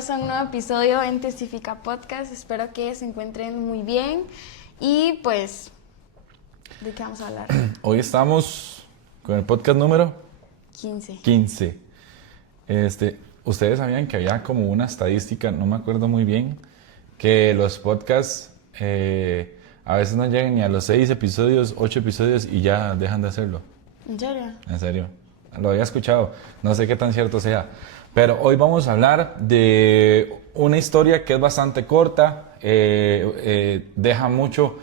bienvenidos a un nuevo episodio en Testifica Podcast. Espero que se encuentren muy bien y pues, ¿de qué vamos a hablar? Hoy estamos con el podcast número 15. Ustedes sabían que había como una estadística, no me acuerdo muy bien, que los podcasts a veces no llegan ni a los 6 episodios, 8 episodios y ya dejan de hacerlo. ¿En serio? En serio, lo había escuchado, no sé qué tan cierto sea. Pero hoy vamos a hablar de una historia que es bastante corta, deja mucho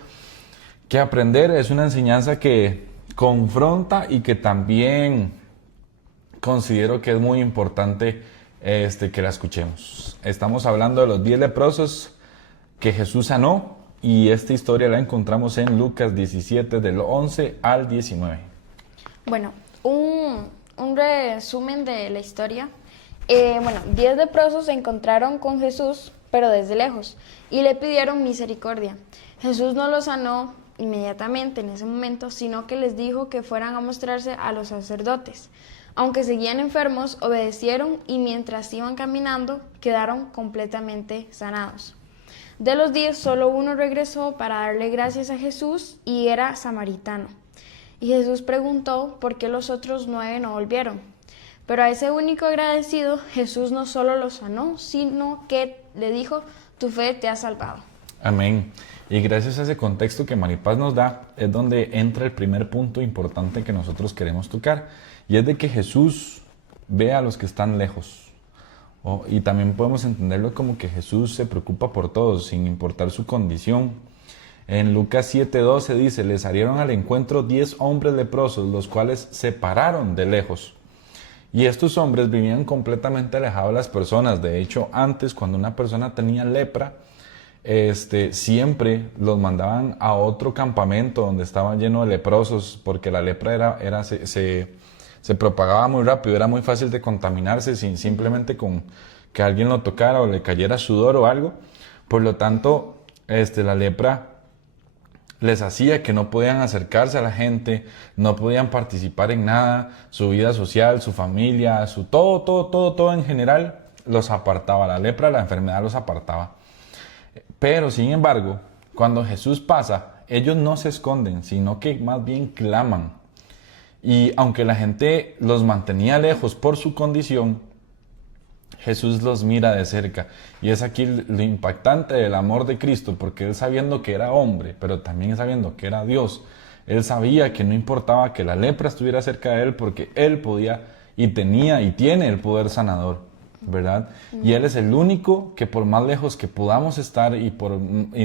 que aprender, es una enseñanza que confronta y que también considero que es muy importante que la escuchemos. Estamos hablando de los 10 leprosos que Jesús sanó y esta historia la encontramos en Lucas 17 del 11 al 19. Bueno, un resumen de la historia. 10 leprosos se encontraron con Jesús, pero desde lejos, y le pidieron misericordia. Jesús no los sanó inmediatamente en ese momento, sino que les dijo que fueran a mostrarse a los sacerdotes. Aunque seguían enfermos, obedecieron y mientras iban caminando, quedaron completamente sanados. De los 10, solo uno regresó para darle gracias a Jesús y era samaritano. Y Jesús preguntó por qué los otros 9 no volvieron. Pero a ese único agradecido, Jesús no solo lo sanó, sino que le dijo, tu fe te ha salvado. Amén. Y gracias a ese contexto que Maripaz nos da, es donde entra el primer punto importante que nosotros queremos tocar. Y es de que Jesús ve a los que están lejos. Y también podemos entenderlo como que Jesús se preocupa por todos, sin importar su condición. En Lucas 7:12 dice, les salieron al encuentro 10 hombres leprosos, los cuales se pararon de lejos. Y estos hombres vivían completamente alejados de las personas. De hecho, antes, cuando una persona tenía lepra, siempre los mandaban a otro campamento donde estaba lleno de leprosos, porque la lepra se propagaba muy rápido, era muy fácil de contaminarse simplemente con que alguien lo tocara o le cayera sudor o algo. Por lo tanto, la lepra les hacía que no podían acercarse a la gente, no podían participar en nada, su vida social, su familia, todo en general los apartaba. La lepra, la enfermedad los apartaba. Pero sin embargo, cuando Jesús pasa, ellos no se esconden, sino que más bien claman. Y aunque la gente los mantenía lejos por su condición, Jesús los mira de cerca. Y es aquí lo impactante del amor de Cristo, porque Él sabiendo que era hombre, pero también sabiendo que era Dios, Él sabía que no importaba que la lepra estuviera cerca de Él, porque Él podía y tenía y tiene el poder sanador, ¿verdad? Y Él es el único que por más lejos que podamos estar y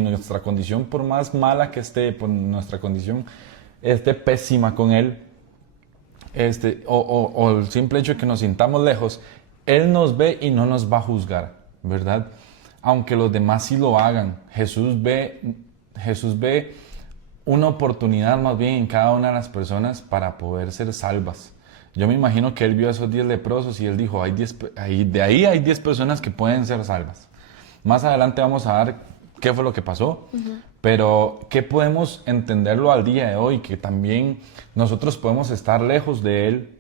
nuestra condición, por más mala que esté, por nuestra condición esté pésima con Él, o el simple hecho de que nos sintamos lejos, Él nos ve y no nos va a juzgar, ¿verdad? Aunque los demás sí lo hagan, Jesús ve una oportunidad más bien en cada una de las personas para poder ser salvas. Yo me imagino que Él vio a esos 10 leprosos y Él dijo, hay 10 personas que pueden ser salvas. Más adelante vamos a ver qué fue lo que pasó, pero ¿qué podemos entenderlo al día de hoy? Que también nosotros podemos estar lejos de Él,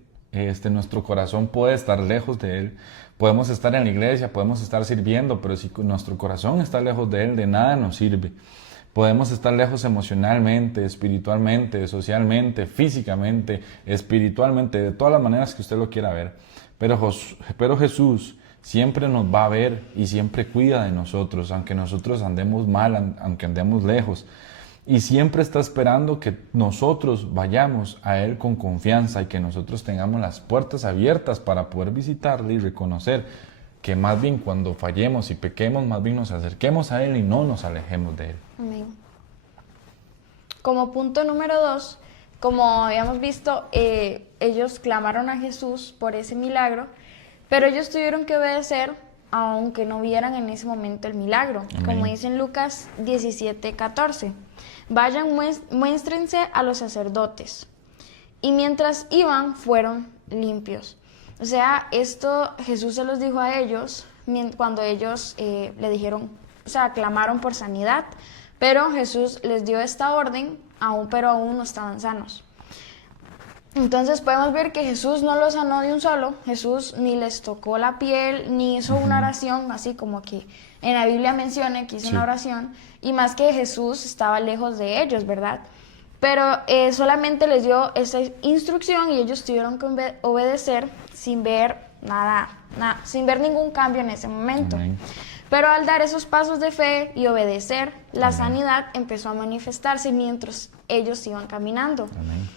nuestro corazón puede estar lejos de Él, podemos estar en la iglesia, podemos estar sirviendo, pero si nuestro corazón está lejos de Él, de nada nos sirve. Podemos estar lejos emocionalmente, espiritualmente, socialmente, físicamente, espiritualmente, de todas las maneras que usted lo quiera ver. Pero Jesús siempre nos va a ver y siempre cuida de nosotros, aunque nosotros andemos mal, aunque andemos lejos. Y siempre está esperando que nosotros vayamos a Él con confianza y que nosotros tengamos las puertas abiertas para poder visitarle y reconocer que más bien cuando fallemos y pequemos, más bien nos acerquemos a Él y no nos alejemos de Él. Amén. Como punto número 2, como habíamos visto, ellos clamaron a Jesús por ese milagro, pero ellos tuvieron que obedecer aunque no vieran en ese momento el milagro. Amén. Como dice en Lucas 17:14, vayan, muéstrense a los sacerdotes. Y mientras iban, fueron limpios. O sea, esto Jesús se los dijo a ellos cuando ellos le dijeron, clamaron por sanidad, pero Jesús les dio esta orden, pero aún no estaban sanos. Entonces podemos ver que Jesús no los sanó de un solo, Jesús ni les tocó la piel, ni hizo una oración, así como que en la Biblia menciona que hizo una oración, y más que Jesús estaba lejos de ellos, ¿verdad? Pero solamente les dio esa instrucción y ellos tuvieron que obedecer sin ver nada, sin ver ningún cambio en ese momento. Amén. Pero al dar esos pasos de fe y obedecer, la sanidad empezó a manifestarse mientras ellos iban caminando. Amén.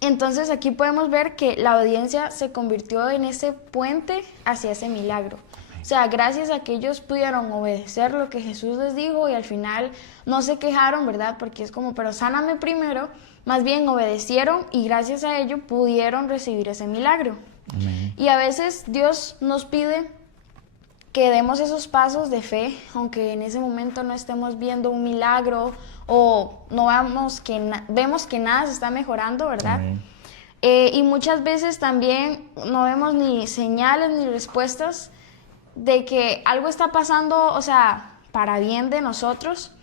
Entonces aquí podemos ver que la obediencia se convirtió en ese puente hacia ese milagro. O sea, gracias a que ellos pudieron obedecer lo que Jesús les dijo y al final no se quejaron, ¿verdad? Porque es como, pero sáname primero. Más bien obedecieron y gracias a ello pudieron recibir ese milagro. Amén. Y a veces Dios nos pide que demos esos pasos de fe, aunque en ese momento no estemos viendo un milagro o no vemos que nada se está mejorando, ¿verdad? Y muchas veces también no vemos ni señales ni respuestas de que algo está pasando, o sea, para bien de nosotros,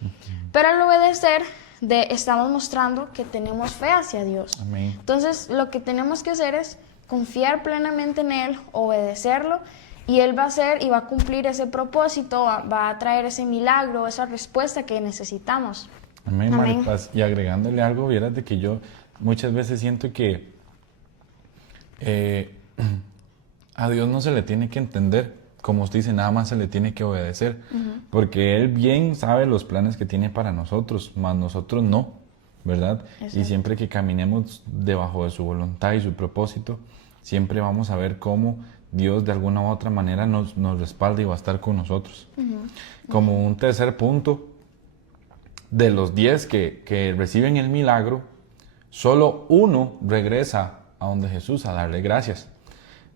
pero al obedecer estamos mostrando que tenemos fe hacia Dios. Amén. Entonces, lo que tenemos que hacer es confiar plenamente en Él, obedecerlo, y Él va a hacer y va a cumplir ese propósito, va a traer ese milagro, esa respuesta que necesitamos. Amén, Amén. Maripaz. Y agregándole algo, vieras de que yo muchas veces siento que a Dios no se le tiene que entender, como usted dice, nada más se le tiene que obedecer, porque Él bien sabe los planes que tiene para nosotros, mas nosotros no, ¿verdad? Exacto. Y siempre que caminemos debajo de su voluntad y su propósito, siempre vamos a ver cómo Dios de alguna u otra manera nos respalda y va a estar con nosotros. Como un tercer punto, de los 10 que reciben el milagro, solo uno regresa a donde Jesús a darle gracias.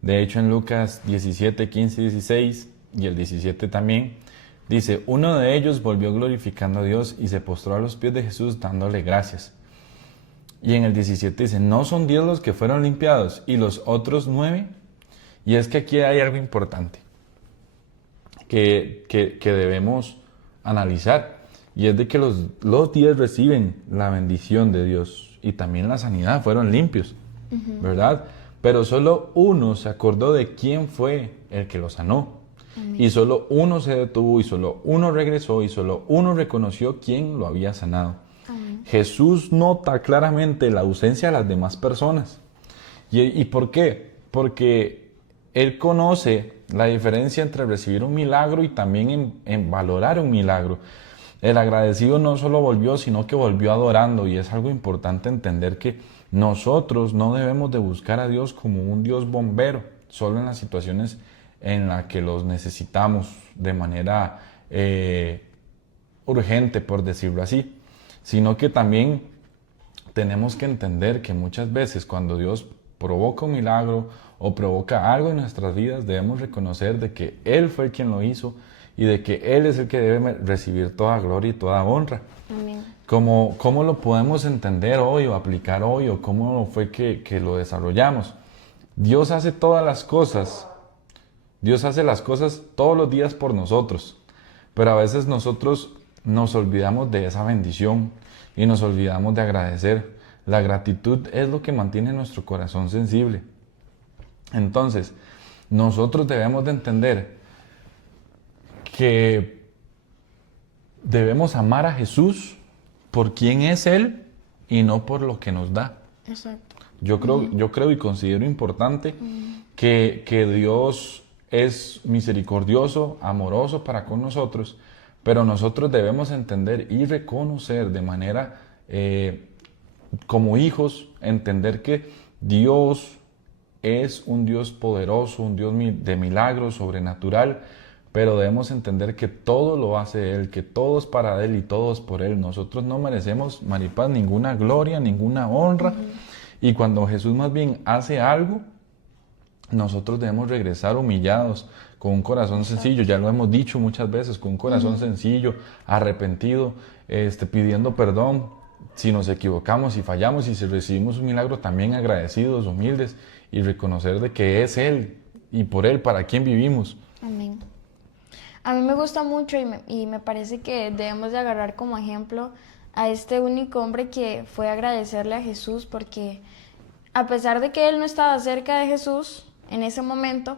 De hecho, en Lucas 17, 15 y 16, y el 17 también, dice, uno de ellos volvió glorificando a Dios y se postró a los pies de Jesús dándole gracias. Y en el 17 dice, ¿no son 10 los que fueron limpiados y los otros 9? Y es que aquí hay algo importante que debemos analizar. Y es de que los 10 reciben la bendición de Dios y también la sanidad, fueron limpios, ¿verdad? Pero solo uno se acordó de quién fue el que lo sanó. Y solo uno se detuvo y solo uno regresó y solo uno reconoció quién lo había sanado. Jesús nota claramente la ausencia de las demás personas. ¿Y por qué? Porque Él conoce la diferencia entre recibir un milagro y también en valorar un milagro. El agradecido no solo volvió, sino que volvió adorando, y es algo importante entender que nosotros no debemos de buscar a Dios como un Dios bombero, solo en las situaciones en las que los necesitamos de manera urgente, por decirlo así, sino que también tenemos que entender que muchas veces cuando Dios provoca un milagro o provoca algo en nuestras vidas, debemos reconocer de que Él fue quien lo hizo y de que Él es el que debe recibir toda gloria y toda honra. Amén. ¿Cómo lo podemos entender hoy o aplicar hoy o cómo fue que lo desarrollamos? Dios hace todas las cosas. Dios hace las cosas todos los días por nosotros, pero a veces nosotros nos olvidamos de esa bendición y nos olvidamos de agradecer. La gratitud es lo que mantiene nuestro corazón sensible. Entonces, nosotros debemos de entender que debemos amar a Jesús por quién es Él y no por lo que nos da. Exacto. Yo creo y considero importante que Dios es misericordioso, amoroso para con nosotros, pero nosotros debemos entender y reconocer de manera, como hijos, entender que Dios es un Dios poderoso, un Dios de milagros, sobrenatural, pero debemos entender que todo lo hace Él, que todo es para Él y todo es por Él. Nosotros no merecemos, Maripaz, ninguna gloria, ninguna honra, y cuando Jesús más bien hace algo, nosotros debemos regresar humillados, con un corazón sencillo, ya lo hemos dicho muchas veces, con un corazón sencillo, arrepentido, pidiendo perdón si nos equivocamos, si fallamos, y si recibimos un milagro, también agradecidos, humildes, y reconocer de que es Él y por Él para quien vivimos. Amén. A mí me gusta mucho y me parece que debemos de agarrar como ejemplo a este único hombre que fue a agradecerle a Jesús, porque a pesar de que él no estaba cerca de Jesús en ese momento,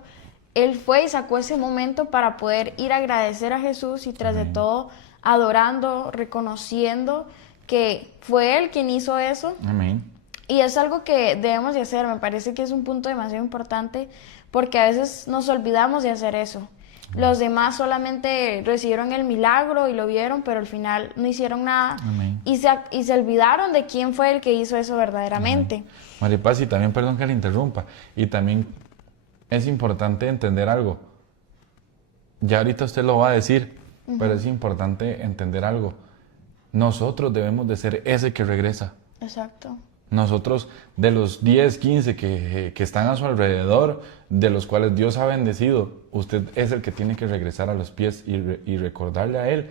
él fue y sacó ese momento para poder ir a agradecer a Jesús y tras de todo adorando, reconociendo que fue él quien hizo eso. Amén. Y es algo que debemos de hacer, me parece que es un punto demasiado importante porque a veces nos olvidamos de hacer eso. Los demás solamente recibieron el milagro y lo vieron, pero al final no hicieron nada. Amén. Y se olvidaron de quién fue el que hizo eso verdaderamente. Amén. Maripaz, y también, perdón que le interrumpa, y también es importante entender algo. Ya ahorita usted lo va a decir, pero es importante entender algo. Nosotros debemos de ser ese que regresa. Exacto. Nosotros, de los 10, 15 que están a su alrededor, de los cuales Dios ha bendecido, usted es el que tiene que regresar a los pies y recordarle a Él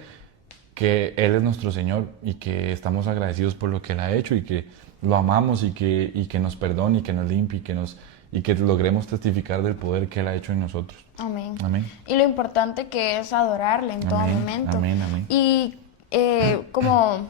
que Él es nuestro Señor y que estamos agradecidos por lo que Él ha hecho y que lo amamos y que nos perdone y que nos limpie y que logremos testificar del poder que Él ha hecho en nosotros. Amén. Amén. Y lo importante que es adorarle en todo momento. Amén, amén. Y como,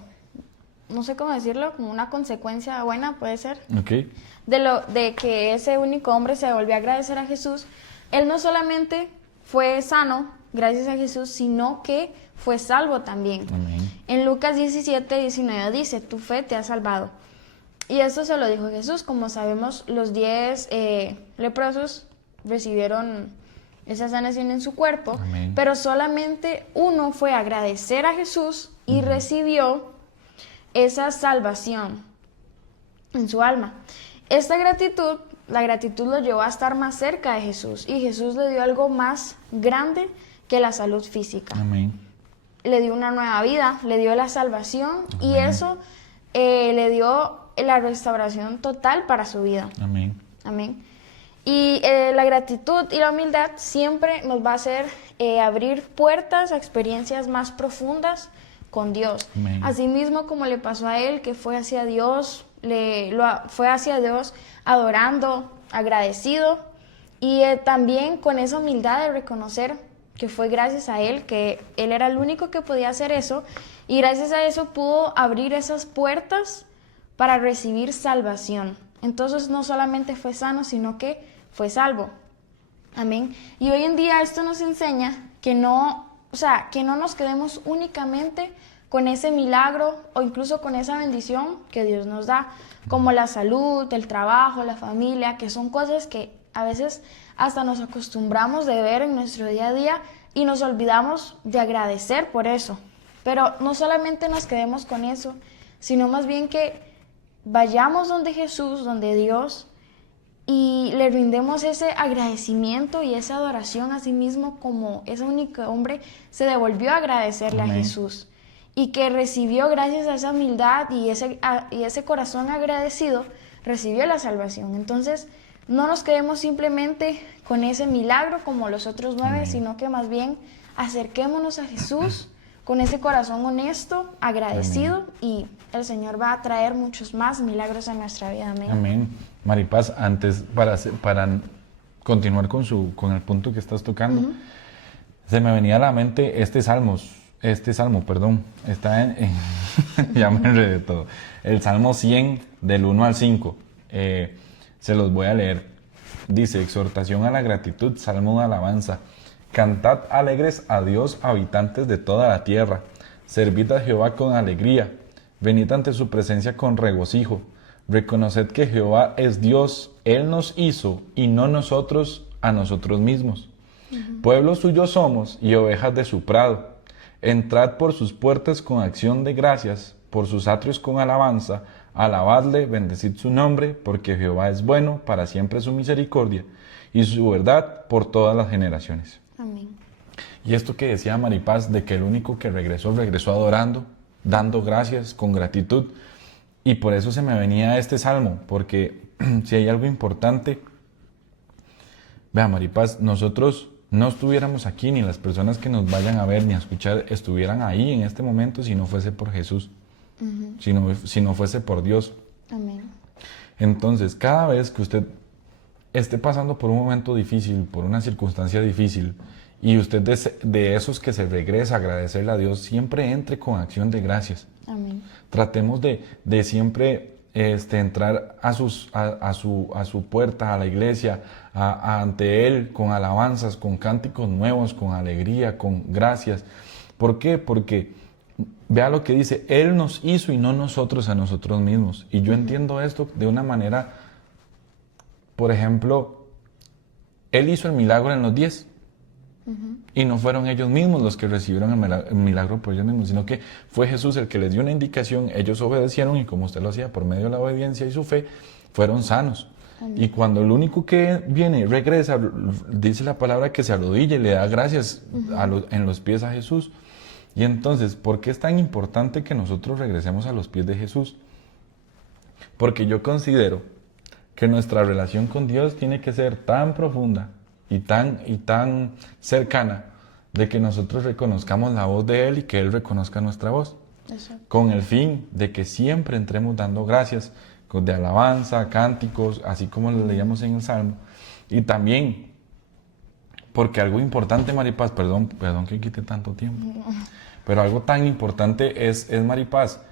no sé cómo decirlo, como una consecuencia buena puede ser. Ok. De que ese único hombre se volvió a agradecer a Jesús, él no solamente fue sano gracias a Jesús, sino que fue salvo también. Amén. En Lucas 17:19 dice, tu fe te ha salvado. Y eso se lo dijo Jesús. Como sabemos, los 10 leprosos recibieron esa sanación en su cuerpo, Amén. pero solamente uno fue a agradecer a Jesús y recibió esa salvación en su alma. La gratitud lo llevó a estar más cerca de Jesús y Jesús le dio algo más grande que la salud física. Amén. Le dio una nueva vida, le dio la salvación y Amén. eso le dio la restauración total para su vida. Amén. Amén. Y la gratitud y la humildad siempre nos va a hacer abrir puertas a experiencias más profundas con Dios. Amén. Asimismo como le pasó a él, que fue hacia Dios, fue hacia Dios adorando, agradecido y también con esa humildad de reconocer que fue gracias a él, que él era el único que podía hacer eso y gracias a eso pudo abrir esas puertas para recibir salvación. Entonces no solamente fue sano, sino que fue salvo. Amén. Y hoy en día esto nos enseña que no nos quedemos únicamente con ese milagro o incluso con esa bendición que Dios nos da, como la salud, el trabajo, la familia, que son cosas que a veces hasta nos acostumbramos de ver en nuestro día a día y nos olvidamos de agradecer por eso. Pero no solamente nos quedemos con eso, sino más bien que vayamos donde Jesús, donde Dios, y le rindemos ese agradecimiento y esa adoración a sí mismo como ese único hombre se devolvió a agradecerle Amén. a Jesús y que recibió gracias a esa humildad y ese corazón agradecido, recibió la salvación. Entonces, no nos quedemos simplemente con ese milagro como los otros 9, Amén. sino que más bien acerquémonos a Jesús con ese corazón honesto, agradecido, y el Señor va a traer muchos más milagros en nuestra vida. Amén. Amén. Maripaz, antes, para continuar con el punto que estás tocando, se me venía a la mente este salmo, está ya me enredé todo. El Salmo 100, del 1 al 5, se los voy a leer. Dice, exhortación a la gratitud, salmo de alabanza. Cantad alegres a Dios, habitantes de toda la tierra. Servid a Jehová con alegría. Venid ante su presencia con regocijo. Reconoced que Jehová es Dios. Él nos hizo y no nosotros a nosotros mismos. Pueblo suyo somos y ovejas de su prado. Entrad por sus puertas con acción de gracias, por sus atrios con alabanza. Alabadle, bendecid su nombre, porque Jehová es bueno, para siempre su misericordia, y su verdad por todas las generaciones. Amén. Y esto que decía Maripaz, de que el único que regresó adorando, dando gracias, con gratitud. Y por eso se me venía este salmo, porque si hay algo importante, vea Maripaz, nosotros no estuviéramos aquí, ni las personas que nos vayan a ver ni a escuchar estuvieran ahí en este momento si no fuese por Jesús, si no fuese por Dios. Amén. Entonces, cada vez que usted esté pasando por un momento difícil, por una circunstancia difícil, y usted de esos que se regresa a agradecerle a Dios, siempre entre con acción de gracias. Amén. Tratemos de siempre entrar a su puerta, a la iglesia, ante Él, con alabanzas, con cánticos nuevos, con alegría, con gracias. ¿Por qué? Porque vea lo que dice, Él nos hizo y no nosotros a nosotros mismos. Y yo entiendo esto de una manera, por ejemplo, Él hizo el milagro en los 10. Y no fueron ellos mismos los que recibieron el milagro por ellos mismos, sino que fue Jesús el que les dio una indicación, ellos obedecieron y como usted lo hacía, por medio de la obediencia y su fe, fueron sanos. Y cuando el único que viene y regresa, dice la palabra que se arrodilla y le da gracias en los pies a Jesús. Y entonces, ¿por qué es tan importante que nosotros regresemos a los pies de Jesús? Porque yo considero que nuestra relación con Dios tiene que ser tan profunda y tan cercana de que nosotros reconozcamos la voz de Él y que Él reconozca nuestra voz. Exacto. Con el fin de que siempre entremos dando gracias de alabanza, cánticos, así como lo leíamos en el Salmo. Y también, porque algo importante, Maripaz, perdón que quite tanto tiempo, pero algo tan importante es Maripaz,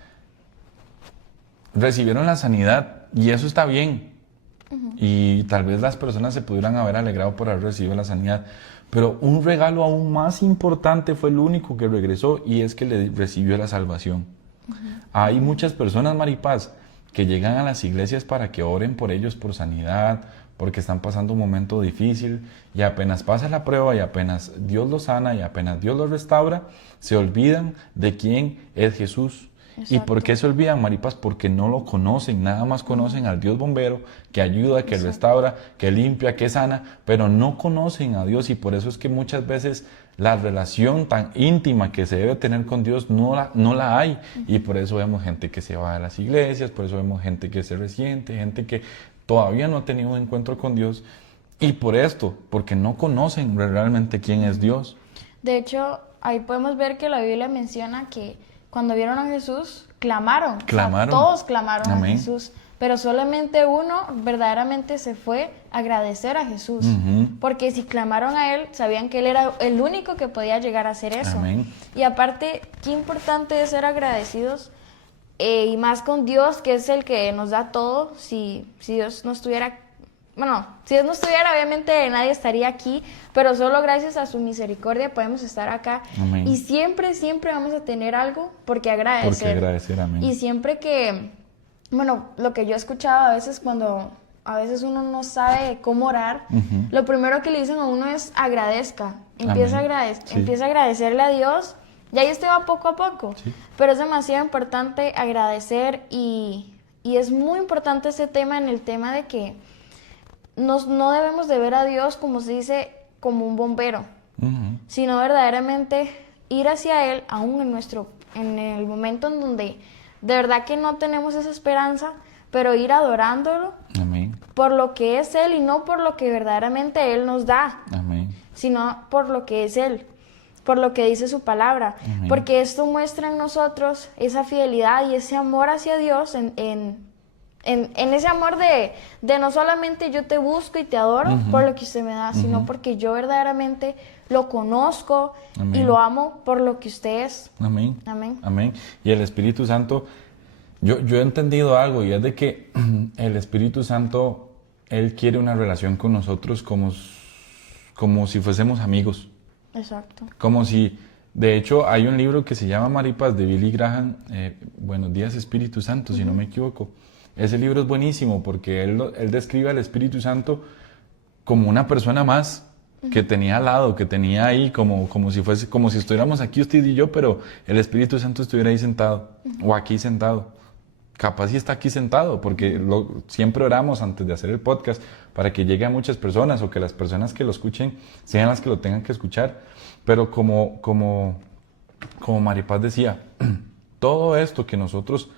recibieron la sanidad y eso está bien. Y tal vez las personas se pudieran haber alegrado por haber recibido la sanidad, pero un regalo aún más importante fue el único que regresó y es que le recibió la salvación. Hay muchas personas, Maripaz, que llegan a las iglesias para que oren por ellos por sanidad, porque están pasando un momento difícil y apenas pasa la prueba y apenas Dios los sana y apenas Dios los restaura, se olvidan de quién es Jesús. Exacto. ¿Y por qué se olvidan, Maripaz? Porque no lo conocen, nada más conocen al Dios bombero, que ayuda, que Exacto. restaura, que limpia, que sana, pero no conocen a Dios y por eso es que muchas veces la relación tan íntima que se debe tener con Dios no la hay. Y por eso vemos gente que se va a las iglesias, por eso vemos gente que se resiente, gente que todavía no ha tenido un encuentro con Dios. Y por esto, porque no conocen realmente quién es Dios. De hecho, ahí podemos ver que la Biblia menciona que cuando vieron a Jesús, clamaron. Clamaron. O sea, todos clamaron Amén. a Jesús. Pero solamente uno verdaderamente se fue a agradecer a Jesús. Porque si clamaron a Él, sabían que Él era el único que podía llegar a hacer eso. Amén. Y aparte, qué importante es ser agradecidos. Y más con Dios, que es el que nos da todo. Si Dios no estuviera... Bueno, si Dios no estuviera, obviamente nadie estaría aquí, pero solo gracias a su misericordia podemos estar acá. Amén. Y siempre vamos a tener algo por qué agradecer. Por qué agradecer, amén. Y siempre que, bueno, lo que yo he escuchado a veces cuando a veces uno no sabe cómo orar, lo primero que le dicen a uno es agradezca. Empieza a agradecerle a Dios y ahí esto va poco a poco. Sí. Pero es demasiado importante agradecer y es muy importante este tema en el tema de que no debemos de ver a Dios, como se dice, como un bombero, sino verdaderamente ir hacia Él, aún en el momento en donde de verdad que no tenemos esa esperanza, pero ir adorándolo. Amén. Por lo que es Él y no por lo que verdaderamente Él nos da, Amén. sino por lo que es Él, por lo que dice su palabra. Amén. Porque esto muestra en nosotros esa fidelidad y ese amor hacia Dios en ese amor de no solamente yo te busco y te adoro por lo que usted me da, sino porque yo verdaderamente lo conozco. Amén. Y lo amo por lo que usted es. Amén. Amén. Amén. Y el Espíritu Santo, yo he entendido algo y es de que el Espíritu Santo, Él quiere una relación con nosotros como si fuésemos amigos. Exacto. Como si, de hecho, hay un libro que se llama Maripaz de Billy Graham, Buenos días Espíritu Santo, si no me equivoco. Ese libro es buenísimo porque él describe al Espíritu Santo como una persona más que tenía al lado, que tenía ahí como si estuviéramos aquí usted y yo, pero el Espíritu Santo estuviera ahí sentado o aquí sentado. Capaz sí está aquí sentado porque siempre oramos antes de hacer el podcast para que llegue a muchas personas o que las personas que lo escuchen sean las que lo tengan que escuchar. Pero como Maripaz decía, todo esto que nosotros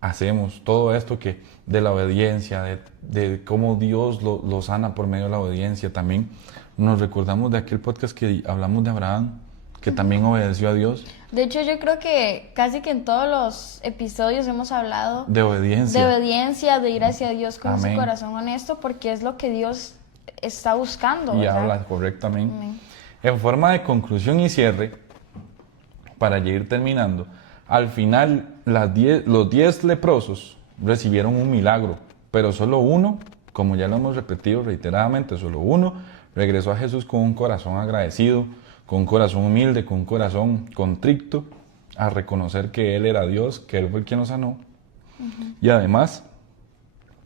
hacemos, todo esto que de la obediencia, de cómo Dios lo sana por medio de la obediencia, también nos recordamos de aquel podcast que hablamos de Abraham, que también obedeció a Dios. De hecho, yo creo que casi que en todos los episodios hemos hablado De obediencia. de obediencia, de ir hacia Dios con ese Amén. corazón honesto, porque es lo que Dios está buscando, Y ¿verdad? habla correctamente. Amén. En forma de conclusión y cierre, para ya ir terminando, al final los 10 leprosos recibieron un milagro, pero solo uno, como ya lo hemos repetido reiteradamente, solo uno regresó a Jesús con un corazón agradecido, con un corazón humilde, con un corazón contrito, a reconocer que Él era Dios, que Él fue el quien lo sanó, y además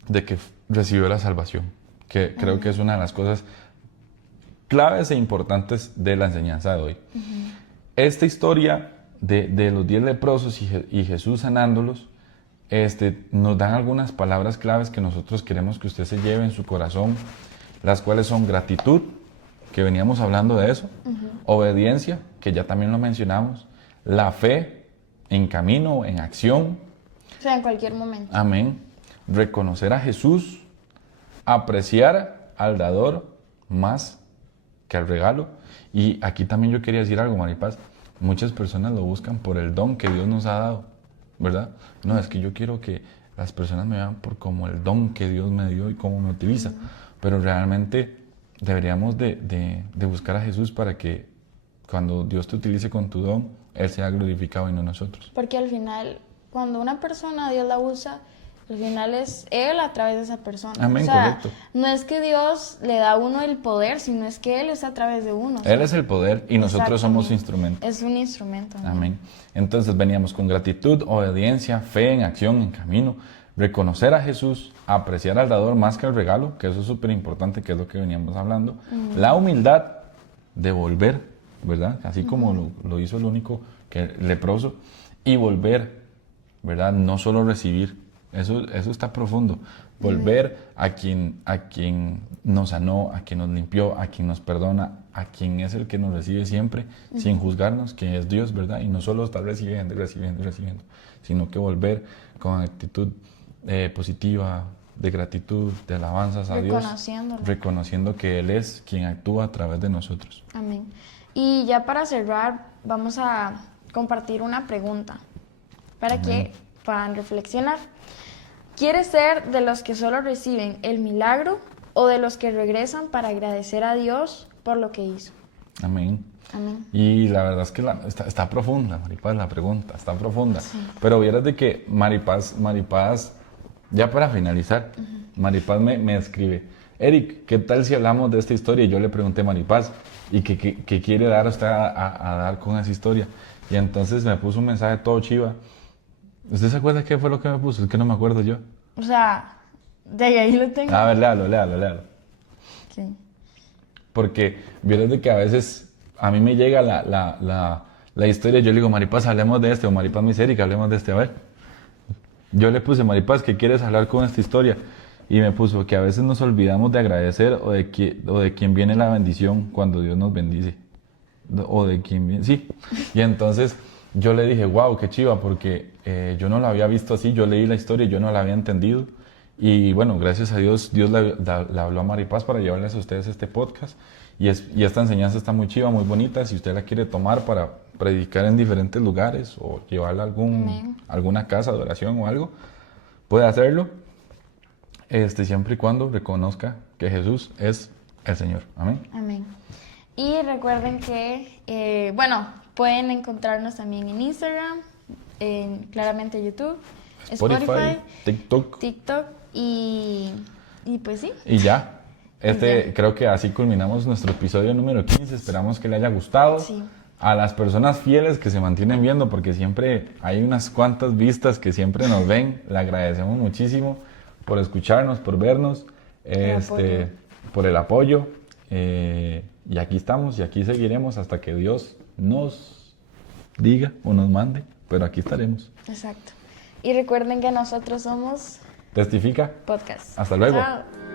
de que recibió la salvación, que creo que es una de las cosas claves e importantes de la enseñanza de hoy. Esta historia de los 10 leprosos y Jesús sanándolos, nos dan algunas palabras claves que nosotros queremos que usted se lleve en su corazón, las cuales son gratitud, que veníamos hablando de eso, obediencia, que ya también lo mencionamos, la fe en camino, en acción. O sea, en cualquier momento. Amén. Reconocer a Jesús, apreciar al dador más que al regalo. Y aquí también yo quería decir algo, Maripaz. Muchas personas lo buscan por el don que Dios nos ha dado, ¿verdad? No, es que yo quiero que las personas me vean por como el don que Dios me dio y cómo me utiliza. Pero realmente deberíamos de buscar a Jesús para que cuando Dios te utilice con tu don, Él sea glorificado y no nosotros. Porque al final, cuando una persona Dios la usa, al final es Él a través de esa persona. Amén, o sea, correcto. No es que Dios le da a uno el poder, sino es que Él es a través de uno. Él es el poder y nosotros somos instrumentos. Es un instrumento. Amén. Entonces veníamos con gratitud, obediencia, fe en acción, en camino, reconocer a Jesús, apreciar al dador más que al regalo, que eso es súper importante, que es lo que veníamos hablando. La humildad de volver, ¿verdad? Así como lo hizo el único leproso, y volver, ¿verdad? No solo recibir. Eso está profundo. Volver a quien nos sanó, a quien nos limpió, a quien nos perdona, a quien es el que nos recibe siempre, sin juzgarnos, que es Dios, ¿verdad? Y no solo estar recibiendo, sino que volver con actitud positiva, de gratitud, de alabanzas a Dios, reconociendo que Él es quien actúa a través de nosotros. Amén. Y ya para cerrar, vamos a compartir una pregunta para que puedan reflexionar. ¿Quieres ser de los que solo reciben el milagro o de los que regresan para agradecer a Dios por lo que hizo? Amén. Amén. Y la verdad es que está profunda, Maripaz, la pregunta, está profunda. Sí. Pero vieras de que Maripaz, ya para finalizar, Maripaz me escribe, Eric, ¿qué tal si hablamos de esta historia? Y yo le pregunté a Maripaz, ¿y qué quiere dar usted a dar con esa historia? Y entonces me puso un mensaje todo chiva. ¿Usted se acuerda qué fue lo que me puso? Es que no me acuerdo yo. O sea, de ahí lo tengo. A ver, léalo. Sí. Porque vieras de que a veces a mí me llega la historia, yo le digo, Maripaz, hablemos de este, o Maripaz me dice, Eric, hablemos de este, a ver. Yo le puse, Maripaz, ¿qué quieres hablar con esta historia? Y me puso que a veces nos olvidamos de agradecer o de quién viene la bendición cuando Dios nos bendice. O de quién viene, sí. Y entonces yo le dije, wow, qué chiva, porque yo no la había visto así, yo leí la historia y yo no la había entendido. Y bueno, gracias a Dios, Dios le habló a Maripaz para llevarles a ustedes este podcast. Y esta enseñanza está muy chiva, muy bonita. Si usted la quiere tomar para predicar en diferentes lugares o llevarla a alguna casa de oración o algo, puede hacerlo. Siempre y cuando reconozca que Jesús es el Señor. Amén. Amén. Y recuerden que, pueden encontrarnos también en Instagram, claramente YouTube, Spotify, TikTok y pues sí. Y ya. Creo que así culminamos nuestro episodio número 15. Esperamos que le haya gustado. Sí. A las personas fieles que se mantienen viendo, porque siempre hay unas cuantas vistas que siempre nos ven, le agradecemos muchísimo por escucharnos, por vernos, por el apoyo. Y aquí estamos y aquí seguiremos hasta que Dios nos diga o nos mande, pero aquí estaremos. Exacto. Y recuerden que nosotros somos Testifica. Podcast. Hasta luego. Chao.